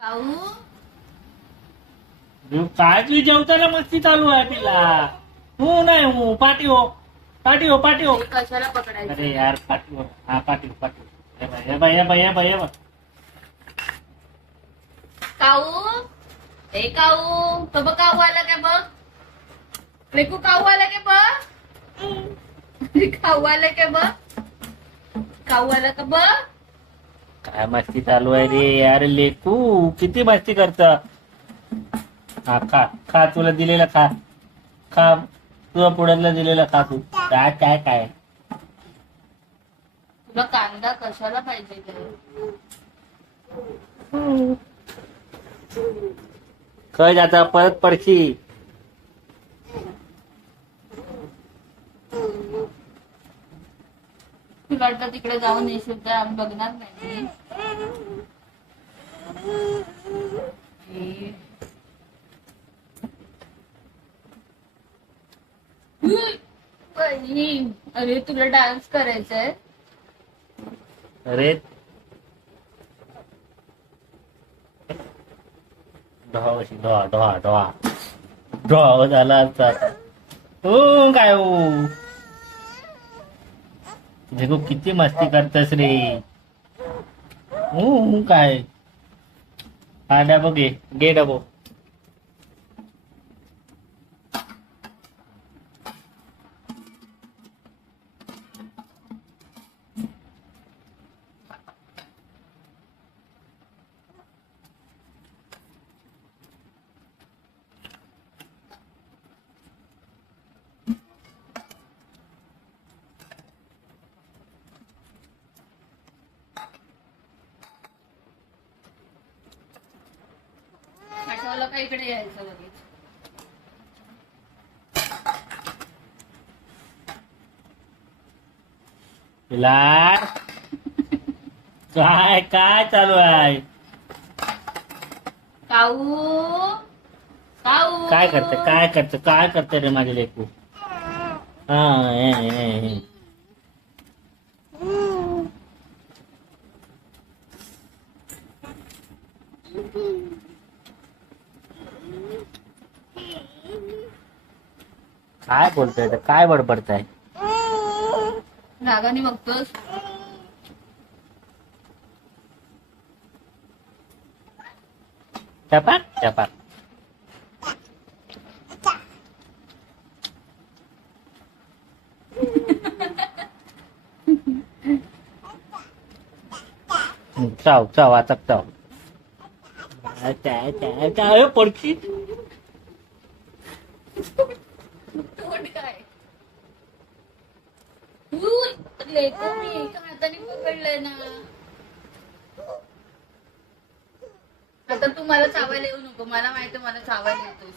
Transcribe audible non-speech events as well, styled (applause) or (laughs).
काऊ काय तुझी जेवताना मस्ती चालू आहे पिला हो नाही हो पाठी हो. पाठी हो पाठी हो. कशाला पकडायचं? अरे यार पाठी हो. हा पाठी हो पाठी हो. हे बाय हे बाय हे हे हे. काऊ? ए काऊ? तो बघ काऊ आला काय बघ? रेकू काऊ आला काय बघ? (laughs) काऊ आला काय बघ? काऊ आला का बघ? काय मस्ती चालू आहे रे? यार लेकू किती मस्ती करत? हा खा खा तुला दिलेलं खा. खा तुला पुढ्यातलं दिलेलं खा तू. काय काय काय? तुला कांदा कशाला पाहिजे खय जाता परत पडशी. वाटलं तिकडे जाऊन येशील तर आम्ही बघणार नाही. हे. अरे तुला डान्स करायचंय? अरे. ढोहा कशी ढोहा ढोहा ढोहा ढोहा झाला हो काय हो देखो किती मस्ती करतस रे. हो काय? हा डबो घे. घे डबो. इकडे यायचं लगेच. काय काय चालू आहे? काऊ? काऊ? काय करते काय करते काय करते रे माझे लेकू? हा हे, हे, हे. काय बोलतोय ते? काय बडबडताय? रागाने बघतोस? चपाक चपाक चाव चाव आता चाव. काय काय पडकी तोंड काय मी एका हाताने पकडलंय ना आता तू मला चावायला येऊ नको. मला माहिती मला चावायला येतोस.